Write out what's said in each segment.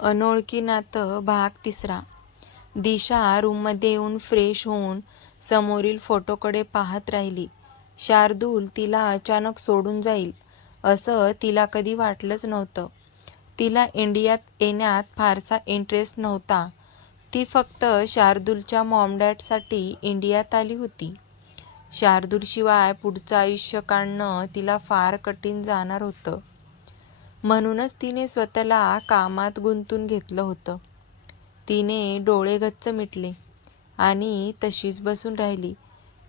अनोळखी नातं भाग तिसरा दिशा रूममध्ये येऊन फ्रेश होऊन समोरील फोटोकडे पाहत राहिली. शार्दूल तिला अचानक सोडून जाईल असं तिला कधी वाटलंच नव्हतं. तिला इंडियात येण्यात फारसा इंटरेस्ट नव्हता. ती फक्त शार्दूलच्या मॉमडॅटसाठी इंडियात आली होती. शार्दूलशिवाय पुढचं आयुष्य काढणं तिला फार कठीण जाणार होतं. म्हणूनच तिने स्वतःला कामात गुंतून घेतलं होतं. तिने डोळे गच्च मिटले आणि तशीच बसून राहिली.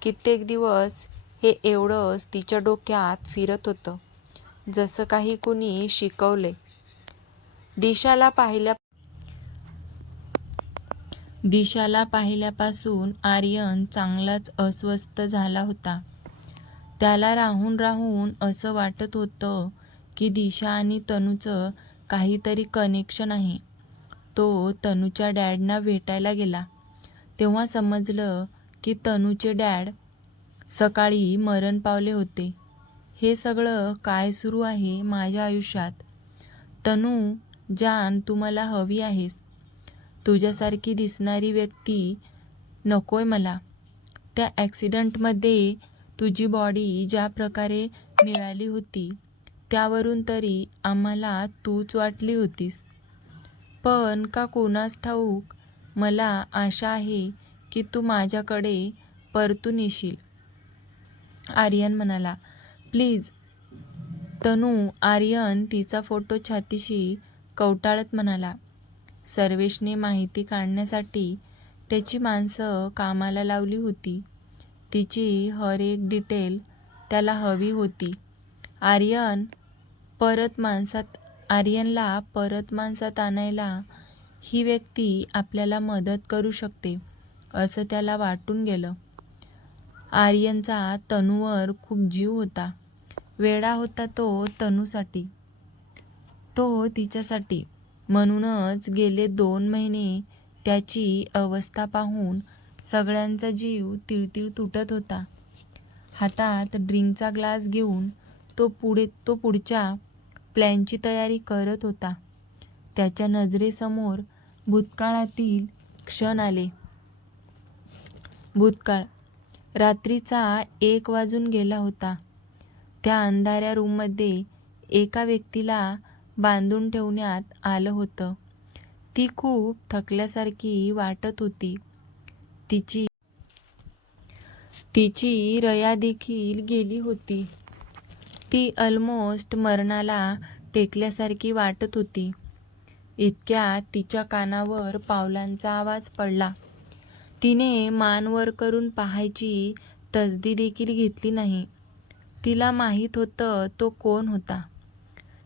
कित्येक दिवस हे एवढंच तिच्या डोक्यात फिरत होतं, जसं काही कुणी शिकवले दिशाला पाहिल्या दिशाला पाहिल्यापासून आर्यन चांगलाच अस्वस्थ झाला होता. त्याला राहून राहून असं वाटत होतं की दिशा आणि तनूचं काहीतरी कनेक्शन आहे. तो तनूच्या डॅडना भेटायला गेला, तेव्हा समजलं की तनूचे डॅड सकाळी मरण पावले होते. हे सगळं काय सुरू आहे माझ्या आयुष्यात? तनू जान तू मला हवी आहेस. तुझ्यासारखी दिसणारी व्यक्ती नकोय मला. त्या ॲक्सिडंटमध्ये तुझी बॉडी ज्या प्रकारे मिळाली होती त्यावरून तरी आम्हाला तूच वाटली होतीस. पण का कोणास ठाऊक मला आशा आहे की तू माझ्याकडे परतून येशील. आर्यन म्हणाला. प्लीज तनू आर्यन तिचा फोटो छातीशी कवटाळत म्हणाला. सर्वेशने माहिती काढण्यासाठी त्याची माणसं कामाला लावली होती. तिची हर एक डिटेल त्याला हवी होती. आर्यन परत माणसात आर्यनला परत माणसात आणायला ही व्यक्ती आपल्याला मदत करू शकते असं त्याला वाटून गेलं. आर्यनचा तनूवर खूप जीव होता. वेडा होता तो तनूसाठी. तो तिच्यासाठी. म्हणूनच गेले दोन महिने त्याची अवस्था पाहून सगळ्यांचा जीव तिळतिळ तुटत होता. हातात ड्रिंकचा ग्लास घेऊन तो पुढे तो पुढच्या प्लॅनची तयारी करत होता. त्याच्या नजरेसमोर भूतकाळातील क्षण आले. भूतकाळ. रात्रीचा एक वाजून गेला होता. त्या अंधाऱ्या रूममध्ये एका व्यक्तीला बांधून ठेवण्यात आलं होतं. ती खूप थकल्यासारखी वाटत होती. तिची तिची रया देखील गेली होती. ती अल्मोस्ट मरणाला टेकल्यासारखी वाटत होती. इतक्यात तिच्या कानावर पावलांचा आवाज पडला. तिने मान वर करून पाहायची तसदीदेखील घेतली नाही. तिला माहीत होतं तो कोण होता.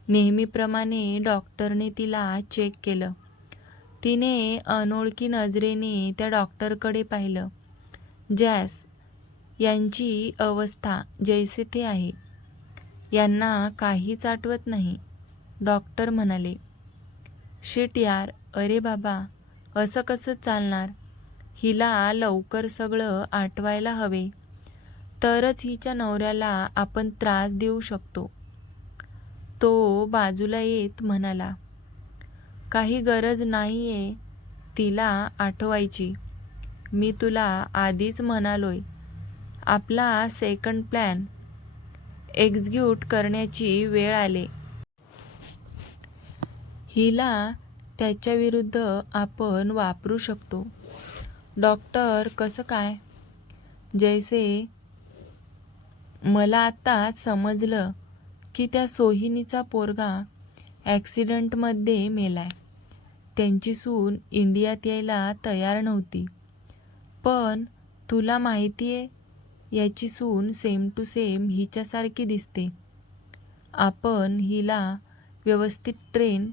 नेहमीप्रमाणे डॉक्टरने तिला चेक केलं. तिने अनोळखी नजरेने त्या डॉक्टरकडे पाहिलं. जॅस यांची अवस्था जैसे थे आहे. यांना काहीच आठवत नाही. डॉक्टर म्हणाले. शिट यार अरे बाबा असं कसं चालणार? हिला लवकर सगळं आठवायला हवे, तरच हिच्या नवऱ्याला आपण त्रास देऊ शकतो. तो बाजूला येत म्हणाला. काही गरज नाही आहे तिला आठवायची. मी तुला आधीच म्हणालोय आपला सेकंड प्लॅन एक्झिक्यूट करण्याची वेळ आली हिला त्याच्याविरुद्ध आपण वापरू शकतो. डॉक्टर कसं काय? जैसे मला आत्ताच समजलं की त्या सोहिनीचा पोरगा ॲक्सिडंटमध्ये मेलाय. त्यांची सून इंडियात यायला तयार नव्हती. पण तुला माहिती आहे याची सून सेम टू सेम हिच्यासारखी दिसते. आपण हिला व्यवस्थित ट्रेन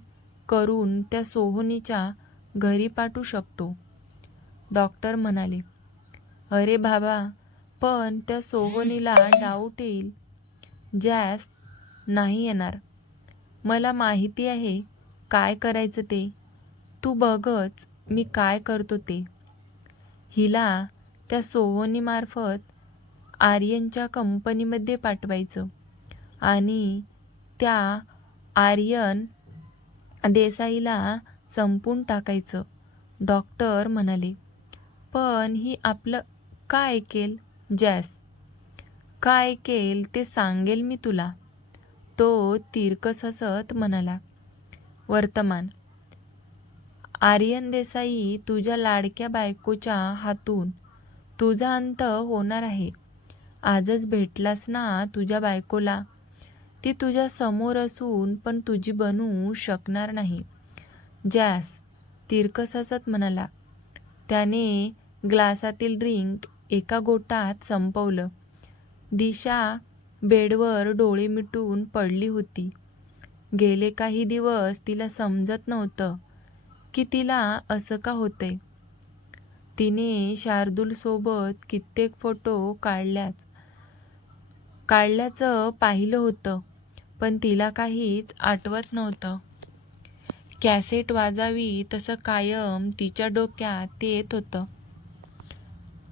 करून त्या सोहोनीच्या घरी पाठवू शकतो. डॉक्टर म्हणाले. अरे बाबा पण त्या सोहोनीला डाऊट येईल. जॅस नाही येणार. मला माहिती आहे काय करायचं ते. तू बघच मी काय करतो ते. हिला त्या सोहोनीमार्फत आर्यनच्या कंपनीमध्ये पाठवायचं. आणि त्या आर्यन देसाईला संपून टाकायचं. डॉक्टर म्हणाले पण ही आपलं काय ऐकेल जॅस? काय ऐकेल ते सांगेल मी तुला. तो तिरकस हसत म्हणाला वर्तमान आर्यन देसाई तुझ्या लाडक्या बायकोच्या हातून तुझा अंत होणार आहे. आजच भेटलास ना तुझ्या बायकोला? ती तुझ्या समोर असून पण तुझी बनू शकणार नाही. जॅस तिरकस हसत म्हणाला. त्याने ग्लासातील ड्रिंक एका गोटात संपवलं. दिशा बेडवर डोळे मिटून पडली होती. गेले काही दिवस तिला समजत नव्हतं की तिला असं का होतंय. तिने शार्दूलसोबत कित्येक फोटो काढल्याच काढल्याचं पाहिलं होतं पण तिला काहीच आठवत नव्हतं. कॅसेट वाजावी तसं कायम तिच्या डोक्यात ते येत होतं.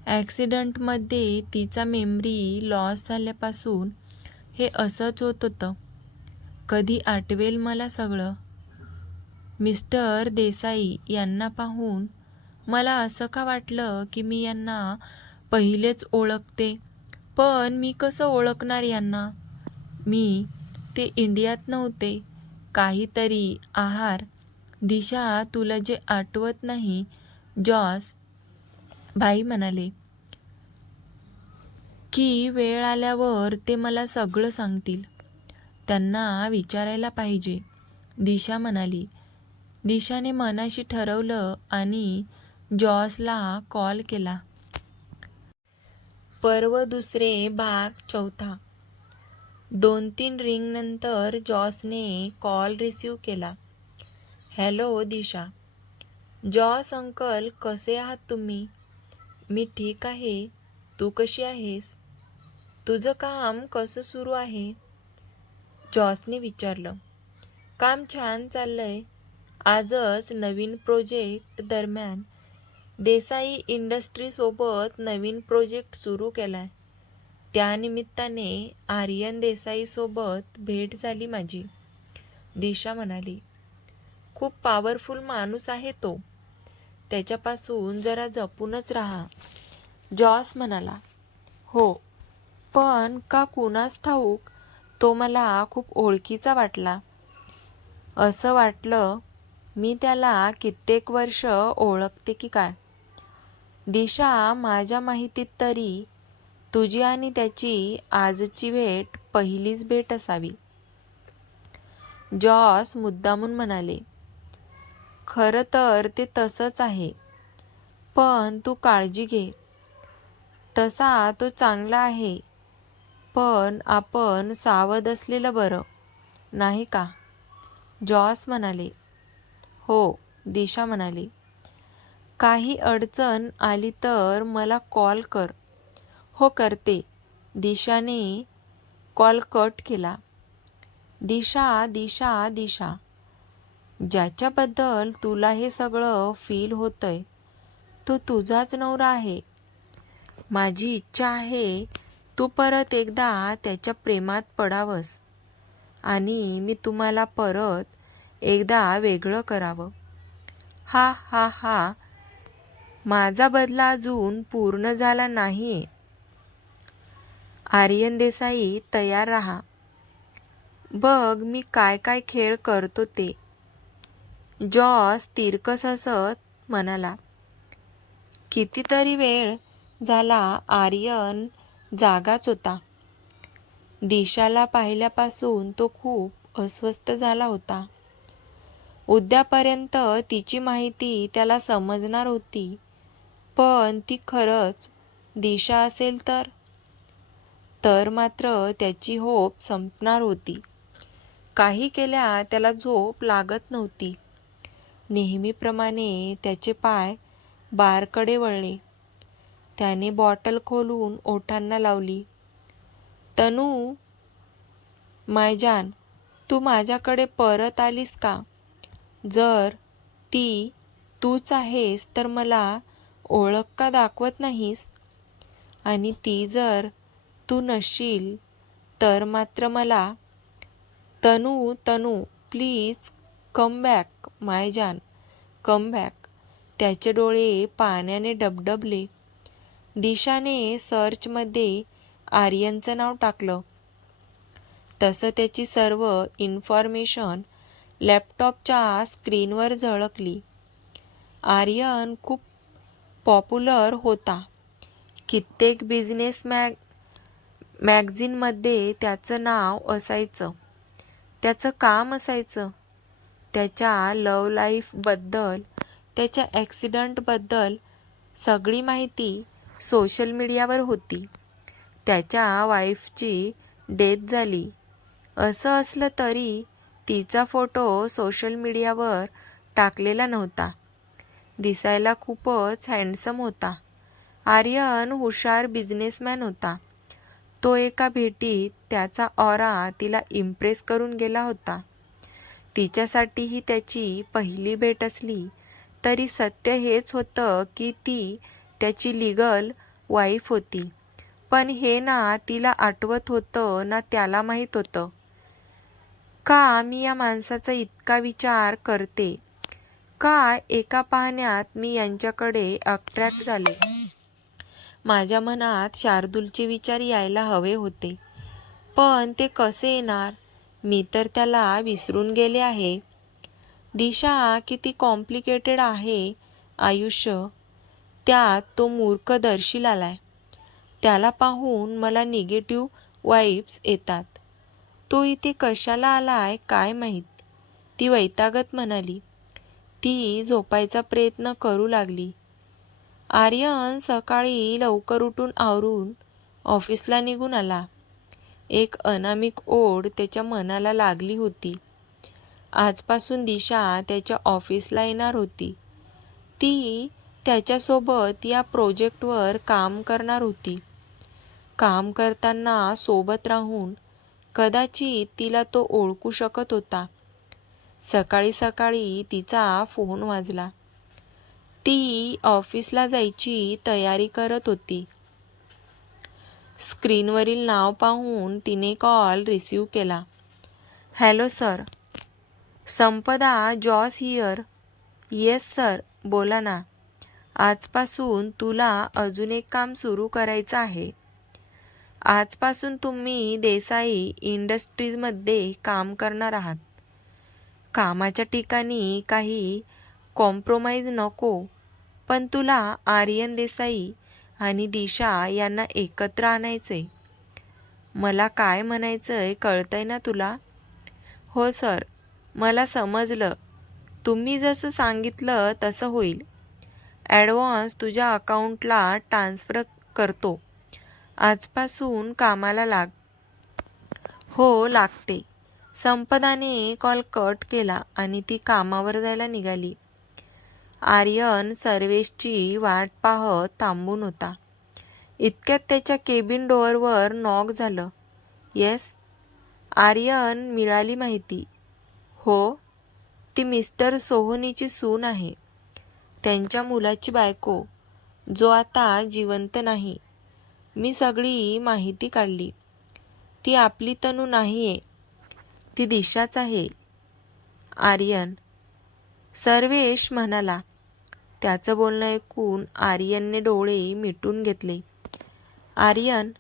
ॲक्सिडंटमध्ये तिचा मेमरी लॉस झाल्यापासून हे असंच होत होतं. कधी आठवेल मला सगळं? मिस्टर देसाई यांना पाहून मला असं का वाटलं की मी यांना पहिलेच ओळखते? पण मी कसं ओळखणार यांना? मी ते इंडियात नव्हते. काहीतरी आहार दिशा तुला जे आठवत नाही जॉस भाई म्हणाले. की वेळ आल्यावर ते मला सगळं सांगतील. त्यांना विचारायला पाहिजे. दिशा म्हणाली. दिशाने मनाशी ठरवलं आणि जॉसला कॉल केला. पर्व दुसरे भाग चौथा. दोन तीन रिंगनंतर जॉसने कॉल रिसीव केला. हॅलो दिशा. जॉस अंकल कसे आहात तुम्ही? मी ठीक आहे. तू कशी आहेस? तुझं काम कसं सुरू आहे? जॉसने विचारलं. काम छान चाललंय. आजच नवीन प्रोजेक्ट दरम्यान देसाई इंडस्ट्रीसोबत नवीन प्रोजेक्ट सुरू केलाय. त्यानिमित्ताने आर्यन देसाईसोबत भेट झाली माझी. दिशा म्हणाली खूप पॉवरफुल माणूस आहे तो. त्याच्यापासून जरा जपूनच राहा. जॉस म्हणाला हो पण का कुणास ठाऊक तो मला खूप ओळखीचा वाटला. असं वाटलं मी त्याला कित्येक वर्ष ओळखते की काय. दिशा माझ्या माहितीत तरी तुझी आणि त्याची आजची भेट पहिलीच भेट असावी. जॉस मुद्दामून म्हणाले खरं तर ते तसंच आहे पण तू काळजी घे. तसा तो चांगला आहे पण आपण सावध असलेलं बरं नाही का? जॉस म्हणाले. हो दिशा म्हणाली. काही अडचण आली तर मला कॉल कर. हो करते. दिशाने कॉल कट केला. दिशा दिशा दिशा. ज्याच्याबद्दल तुला हे सगळं फील होतंय तो तुझाच नवरा आहे. माझी इच्छा आहे तू परत एकदा त्याच्या प्रेमात पडावंस. आणि मी तुम्हाला परत एकदा वेगळं करावं. हा हा हा. माझा बदला अजून पूर्ण झाला नाही. आर्यन देसाई तयार राहा. बघ मी काय काय खेळ करतो ते. जॉस तिरकस हसत म्हणाला कितीतरी वेळ झाला आर्यन जागाच होता. दिशाला पाहिल्यापासून तो खूप अस्वस्थ झाला होता. उद्यापर्यंत तिची माहिती त्याला समजणार होती. पण ती खरंच दिशा असेल तर? तर मात्र त्याची होप संपणार होती. काही केल्या त्याला झोप लागत नव्हती. नेहमीप्रमाणे त्याचे पाय बारकडे वळले. त्याने बॉटल खोलून ओठांना लावली. तनू मायजान तू माझ्याकडे परत आलीस का? जर ती तूच आहेस तर मला ओळख का दाखवत नाहीस? आणि ती जर तू नसशील तर मात्र मला Tanu Tanu please come back my Jan come back त्याचे डोळे पाण्याने डबडबले. दिशाने सर्चमध्ये आर्यनचं नाव टाकलं. तसं त्याची सर्व इन्फॉर्मेशन लॅपटॉपच्या स्क्रीनवर झळकली. आर्यन खूप पॉप्युलर होता. कित्येक बिझनेस मॅग मॅगझिनमध्ये त्याचं नाव असायचं. त्याचं काम असायचं. त्याच्या लव लाईफबद्दल त्याच्या ॲक्सिडंटबद्दल सगळी माहिती सोशल मीडियावर होती. त्याच्या वाईफची डेथ झाली. असं असलं तरी तिचा फोटो सोशल मीडियावर टाकलेला नव्हता. दिसायला खूपच हँडसम होता. आर्यन हुशार बिझनेसमॅन होता. तो एका भेटीत त्याचा ऑरा तिला इम्प्रेस करून गेला होता. तिच्यासाठी ही त्याची पहिली भेट असली तरी सत्य हेच होतं की ती त्याची लिगल वाईफ होती. पण हे ना तिला आठवत होतं ना त्याला माहीत होतं. का मी या माणसाचा इतका विचार करते? का एका पाहण्यात मी यांच्याकडे अट्रॅक्ट झाले? माझ्या मनात शार्दूलचे विचार यायला हवे होते. पण ते कसे येणार? मी तर त्याला विसरून गेले आहे. दिशा किती कॉम्प्लिकेटेड आहे आयुष्य. त्यात तो मूर्ख दर्शील आलाय त्याला पाहून मला निगेटिव्ह वाईब्स येतात. तो इथे कशाला आलाय काय माहीत? ती वैतागत म्हणाली. ती झोपायचा प्रयत्न करू लागली. आर्यन सकाळी लवकर उठून आवरून ऑफिसला निघून आला. एक अनामिक ओढ त्याच्या मनाला लागली होती. आजपासून दिशा त्याच्या ऑफिसला येणार होती. ती त्याच्यासोबत या प्रोजेक्टवर काम करणार होती. काम करताना सोबत राहून कदाचित तिला तो ओळखू शकत होता. सकाळी सकाळी तिचा फोन वाजला. ती ऑफिसला जायची तयारी करत होती. स्क्रीनवरील नाव पाहून तिने कॉल रिसीव केला. Hello sir. Sampada Jose here. Yes sir बोला ना. आजपासून तुला अजून एक काम सुरू करायचं आहे. आजपासून तुम्ही देसाई इंडस्ट्रीजमध्ये काम करणार आहात. कामाच्या ठिकाणी काही कॉम्प्रोमाइज नको. पण तुला आर्यन देसाई आणि दिशा यांना एकत्र आणायचंय. मला काय म्हणायचंय कळतंय ना तुला? हो सर. मला समजलं. तुम्ही जसं सांगितलं तसं होईल. ॲडव्हान्स तुझ्या अकाउंटला ट्रान्स्फर करतो. आजपासून कामाला लाग हो लागते. संपदाने कॉल कट केला आणि ती कामावर जायला निघाली. आर्यन सर्वेशची वाट पाहत थांबून होता. इतक्यात त्याच्या केबिन डोअरवर नॉक झालं. येस आर्यन मिळाली माहिती. हो ती मिस्टर सोहनीची सून आहे. त्यांच्या मुलाची बायको जो आता जिवंत नाही. मी सगळी माहिती काढली. ती आपली तनू नाही आहे ती दिशाच आहे. आर्यन. सर्वेश म्हणाला त्याचं बोलणं ऐकून आर्यनने डोळे मिटून घेतले. आर्यन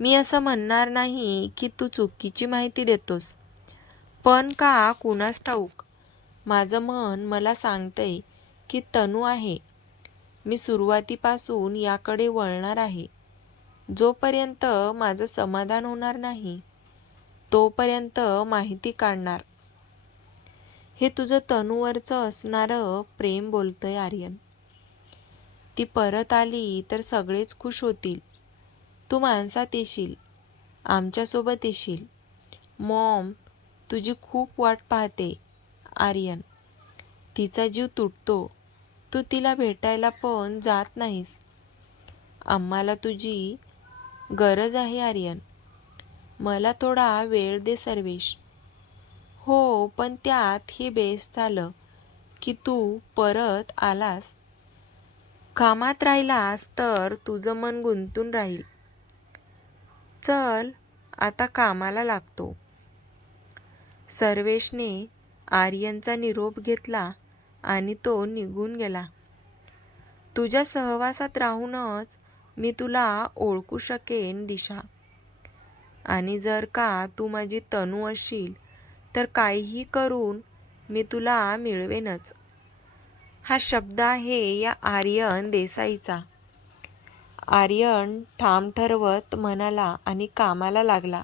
मी असं म्हणणार नाही की तू चुकीची माहिती देतोस पण का कुणास ठाऊक? माझं मन मला सांगतंय की तनू आहे. मी सुरुवातीपासून याकडे वळणार आहे. जोपर्यंत माझं समाधान होणार नाही तोपर्यंत माहिती काढणार. हे तुझं तनूवरचं असणारं प्रेम बोलतंय आर्यन. ती परत आली तर सगळेच खुश होतील. तू माणसात येशील. आमच्यासोबत येशील. मॉम तुझी खूप वाट पाहते आर्यन. तिचा जीव तुटतो. तू तिला भेटायला पण जात नाहीस. आम्हाला तुझी गरज आहे आर्यन. मला थोडा वेळ दे सर्वेश. हो पण त्यात हे बेस झालं की तू परत आलास. कामात राहिलास तर तुझं मन गुंतून राहील. चल आता कामाला लागतो. सर्वेशने आर्यनचा निरोप घेतला आणि तो निघून गेला. तुझ्या सहवासात राहूनच मी तुला ओळखू शकेन दिशा. आणि जर का तू माझी तनू असशील तर काहीही करून मी तुला मिळवेनच. हा शब्द आहे या आर्यन देसाईचा. आर्यन ठाम ठरवत म्हणाला आणि कामाला लागला.